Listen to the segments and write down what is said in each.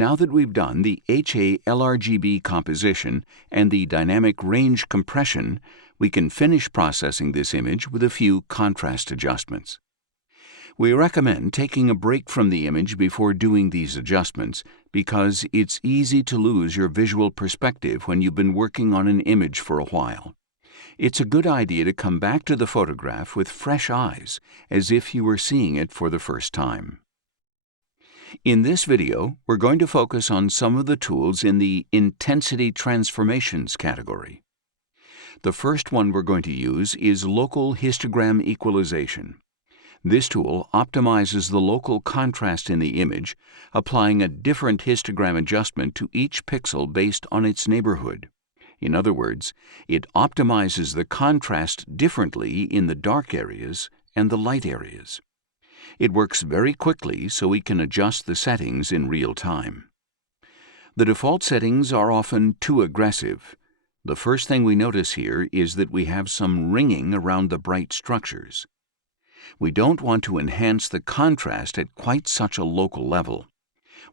Now that we've done the HaLRGB composition and the dynamic range compression, we can finish processing this image with a few contrast adjustments. We recommend taking a break from the image before doing these adjustments because it's easy to lose your visual perspective when you've been working on an image for a while. It's a good idea to come back to the photograph with fresh eyes, as if you were seeing it for the first time. In this video, we're going to focus on some of the tools in the Intensity Transformations category. The first one we're going to use is LocalHistogramEqualization. This tool optimizes the local contrast in the image, applying a different histogram adjustment to each pixel based on its neighborhood. In other words, it optimizes the contrast differently in the dark areas and the light areas. It works very quickly, so we can adjust the settings in real time. The default settings are often too aggressive. The first thing we notice here is that we have some ringing around the bright structures. We don't want to enhance the contrast at quite such a local level.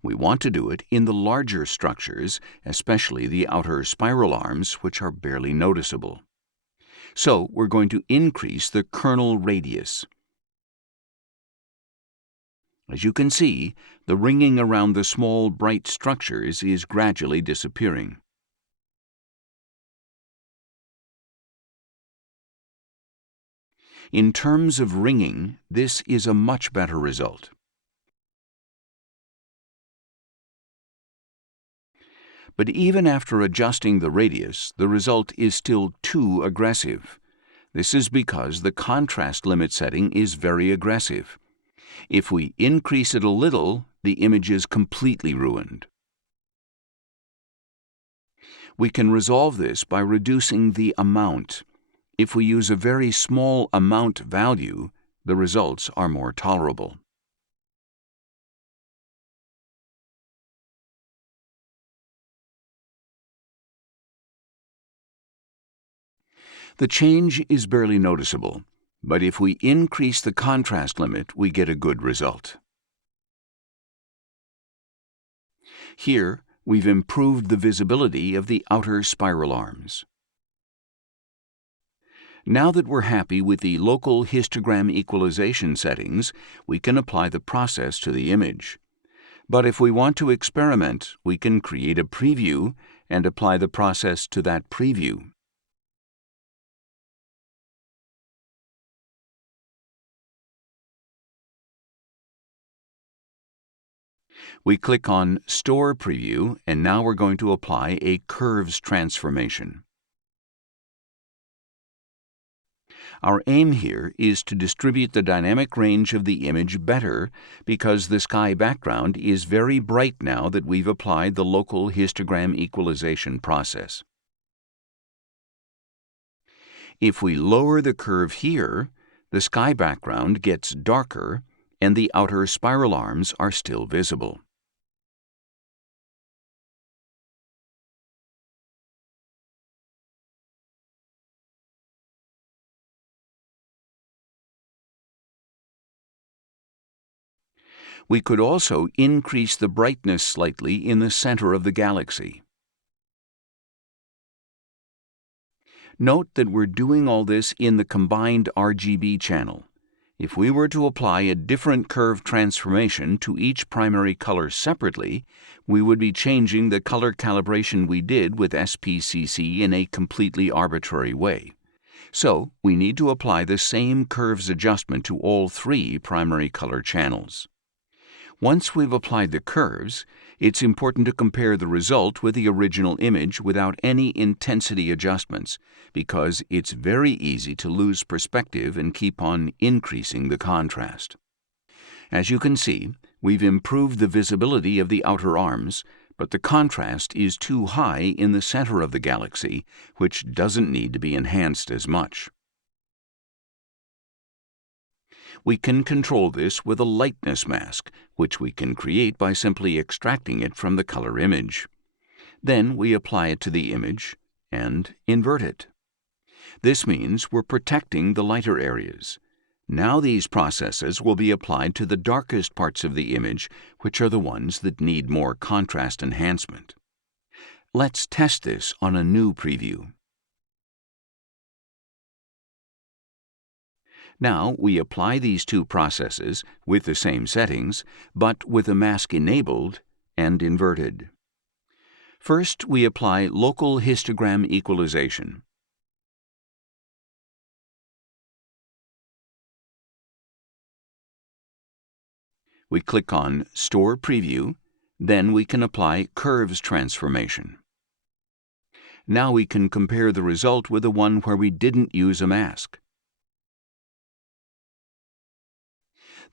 We want to do it in the larger structures, especially the outer spiral arms, which are barely noticeable. So we're going to increase the kernel radius. As you can see, the ringing around the small bright structures is gradually disappearing. In terms of ringing, this is a much better result. But even after adjusting the radius, the result is still too aggressive. This is because the contrast limit setting is very aggressive. If we increase it a little, the image is completely ruined. We can resolve this by reducing the amount. If we use a very small amount value, the results are more tolerable. The change is barely noticeable, but if we increase the contrast limit, we get a good result. Here, we've improved the visibility of the outer spiral arms. Now that we're happy with the local histogram equalization settings, we can apply the process to the image. But if we want to experiment, we can create a preview and apply the process to that preview. We click on Store Preview, and now we're going to apply a curves transformation. Our aim here is to distribute the dynamic range of the image better because the sky background is very bright now that we've applied the local histogram equalization process. If we lower the curve here, the sky background gets darker and the outer spiral arms are still visible. We could also increase the brightness slightly in the center of the galaxy. Note that we're doing all this in the combined RGB channel. If we were to apply a different curve transformation to each primary color separately, we would be changing the color calibration we did with SPCC in a completely arbitrary way. So, we need to apply the same curves adjustment to all three primary color channels. Once we've applied the curves, it's important to compare the result with the original image without any intensity adjustments, because it's very easy to lose perspective and keep on increasing the contrast. As you can see, we've improved the visibility of the outer arms, but the contrast is too high in the center of the galaxy, which doesn't need to be enhanced as much. We can control this with a lightness mask, which we can create by simply extracting it from the color image. Then we apply it to the image and invert it. This means we're protecting the lighter areas. Now these processes will be applied to the darkest parts of the image, which are the ones that need more contrast enhancement. Let's test this on a new preview. Now we apply these two processes with the same settings, but with a mask enabled and inverted. First, we apply local histogram equalization. We click on Store Preview, then we can apply Curves Transformation. Now we can compare the result with the one where we didn't use a mask.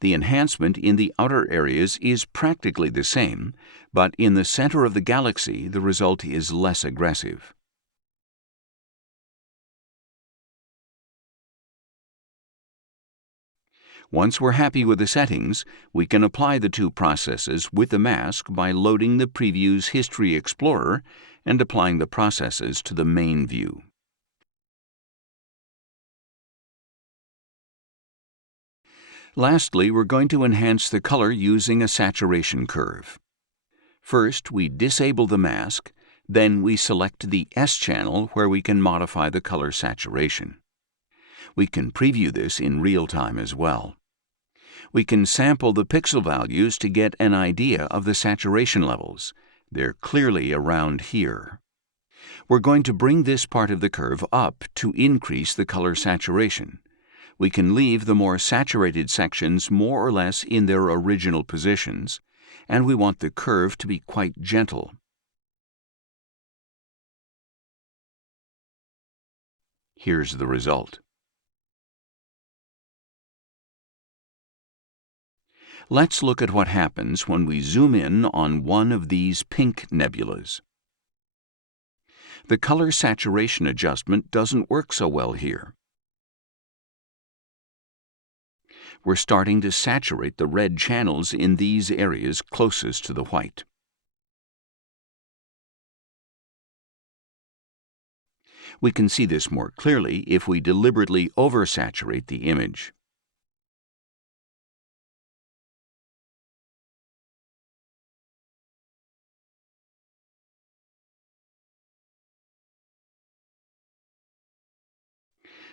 The enhancement in the outer areas is practically the same, but in the center of the galaxy the result is less aggressive. Once we're happy with the settings, we can apply the two processes with the mask by loading the Preview's History Explorer and applying the processes to the main view. Lastly, we're going to enhance the color using a saturation curve. First, we disable the mask, then we select the S channel where we can modify the color saturation. We can preview this in real time as well. We can sample the pixel values to get an idea of the saturation levels. They're clearly around here. We're going to bring this part of the curve up to increase the color saturation. We can leave the more saturated sections more or less in their original positions, and we want the curve to be quite gentle. Here's the result. Let's look at what happens when we zoom in on one of these pink nebulas. The color saturation adjustment doesn't work so well here. We're starting to saturate the red channels in these areas closest to the white. We can see this more clearly if we deliberately oversaturate the image.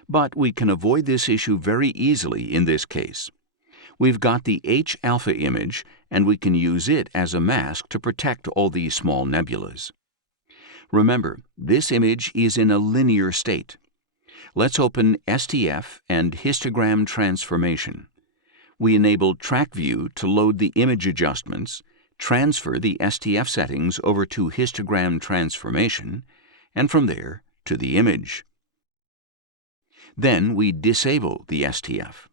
But we can avoid this issue very easily in this case. We've got the H-alpha image, and we can use it as a mask to protect all these small nebulas. Remember, this image is in a linear state. Let's open STF and histogram transformation. We enable Track View to load the image adjustments, transfer the STF settings over to histogram transformation, and from there to the image. Then we disable the STF.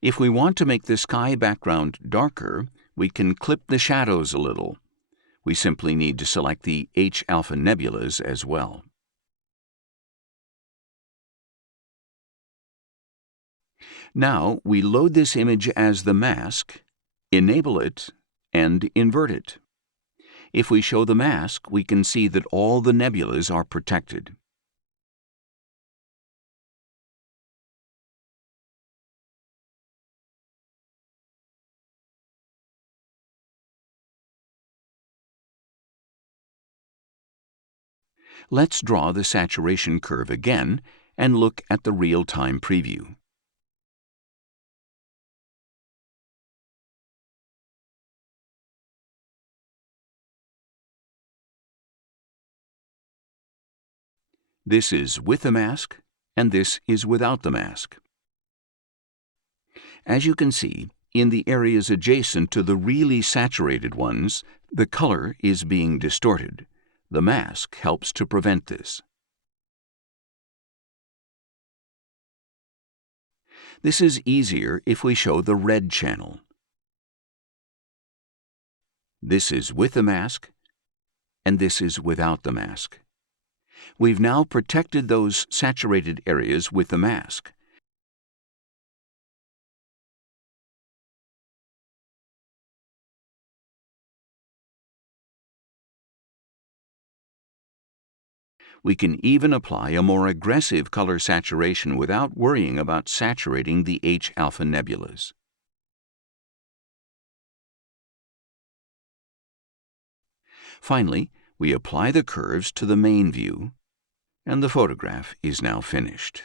If we want to make the sky background darker, we can clip the shadows a little. We simply need to select the H-alpha nebulas as well. Now we load this image as the mask, enable it, and invert it. If we show the mask, we can see that all the nebulas are protected. Let's draw the saturation curve again and look at the real-time preview. This is with the mask, and this is without the mask. As you can see, in the areas adjacent to the really saturated ones, the color is being distorted. The mask helps to prevent this. This is easier if we show the red channel. This is with the mask, and this is without the mask. We've now protected those saturated areas with the mask. We can even apply a more aggressive color saturation without worrying about saturating the H-alpha nebulas. Finally, we apply the curves to the main view, and the photograph is now finished.